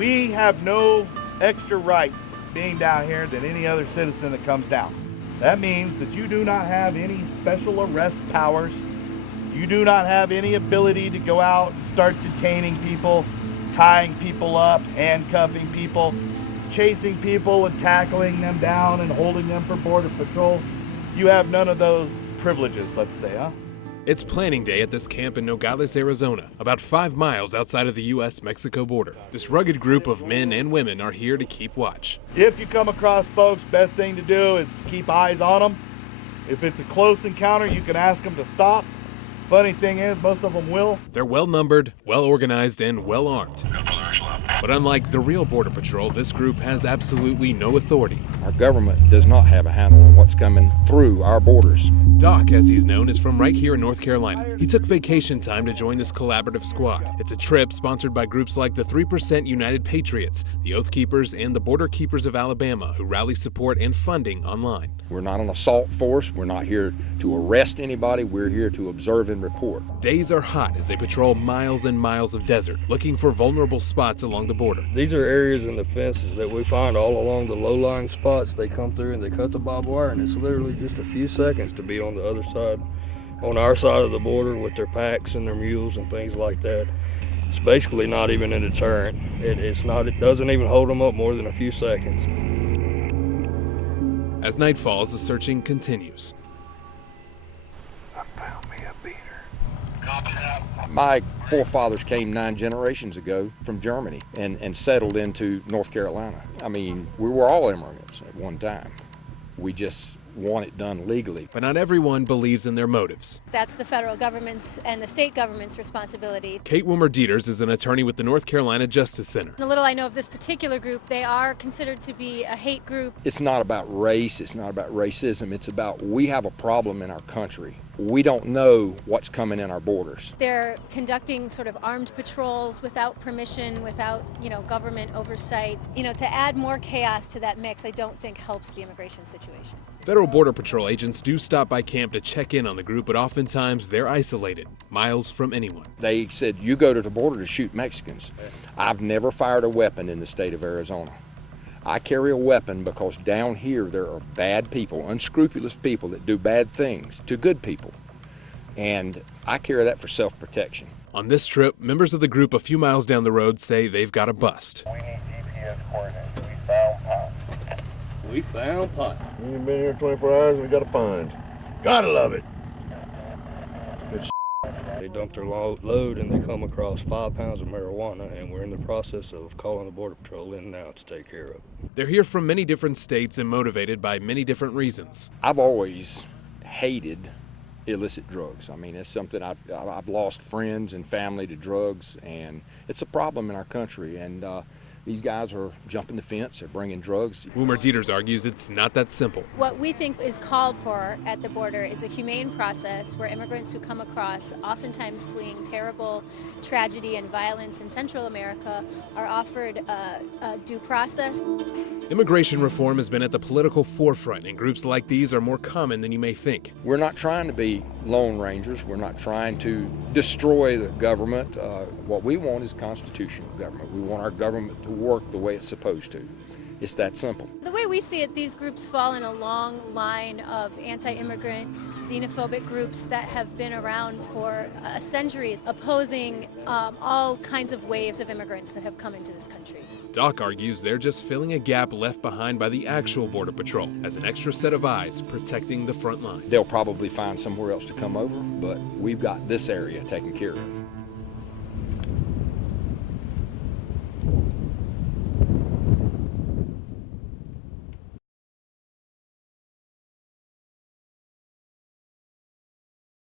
We have no extra rights being down here than any other citizen that comes down. That means that you do not have any special arrest powers. You do not have any ability to go out and start detaining people, tying people up, handcuffing people, chasing people and tackling them down and holding them for Border Patrol. You have none of those privileges, let's say, huh? It's planning day at this camp in Nogales, Arizona, about 5 miles outside of the U.S.-Mexico border. This rugged group of men and women are here to keep watch. If you come across folks, best thing to do is to keep eyes on them. If it's a close encounter, you can ask them to stop. Funny thing is, most of them will. They're well-numbered, well-organized, and well-armed. But unlike the real Border Patrol, this group has absolutely no authority. Our government does not have a handle on what's coming through our borders. Doc, as he's known, is from right here in North Carolina. He took vacation time to join this collaborative squad. It's a trip sponsored by groups like the 3% United Patriots, the Oath Keepers, and the Border Keepers of Alabama, who rally support and funding online. We're not an assault force. We're not here to arrest anybody. We're here to observe and report. Days are hot as they patrol miles and miles of desert, looking for vulnerable spots along the border. These are areas in the fences that we find all along the low-lying spots. They come through and they cut the barbed wire, and it's literally just a few seconds to be on the other side, on our side of the border with their packs and their mules and things like that. It's basically not even a deterrent. It doesn't even hold them up more than a few seconds. As night falls, the searching continues. My forefathers came 9 generations ago from Germany and settled into North Carolina. I mean, we were all immigrants at one time. We just want it done legally. But not everyone believes in their motives. That's the federal government's and the state government's responsibility. Kate Woomer-Dieters is an attorney with the North Carolina Justice Center. The little I know of this particular group, they are considered to be a hate group. It's not about race, it's not about racism, it's about we have a problem in our country. We don't know what's coming in our borders. They're conducting sort of armed patrols without permission, without, government oversight. To add more chaos to that mix, I don't think helps the immigration situation. Federal Border Patrol agents do stop by camp to check in on the group, but oftentimes they're isolated, miles from anyone. They said, you go to the border to shoot Mexicans. I've never fired a weapon in the state of Arizona. I carry a weapon because down here there are bad people, unscrupulous people that do bad things to good people. And I carry that for self-protection. On this trip, members of the group a few miles down the road say they've got a bust. We need GPS coordinates. We found pot. We found pot. We've been here 24 hours and we got a find. Gotta love it. That's good shit. They dump their load and they come across 5 pounds of marijuana, and we're in the process of calling the Border Patrol in now to take care of it. They're here from many different states and motivated by many different reasons. I've always hated illicit drugs. I mean, it's something I've lost friends and family to drugs, and it's a problem in our country. And these guys are jumping the fence, they're bringing drugs. Woomer-Dieters argues it's not that simple. What we think is called for at the border is a humane process where immigrants who come across, oftentimes fleeing terrible tragedy and violence in Central America, are offered a due process. Immigration reform has been at the political forefront, and groups like these are more common than you may think. We're not trying to be lone rangers. We're not trying to destroy the government. What we want is constitutional government. We want our government to work the way it's supposed to. It's that simple. The way we see it, these groups fall in a long line of anti-immigrant, xenophobic groups that have been around for a century, opposing all kinds of waves of immigrants that have come into this country. Doc argues they're just filling a gap left behind by the actual Border Patrol as an extra set of eyes protecting the front line. They'll probably find somewhere else to come over, but we've got this area taken care of.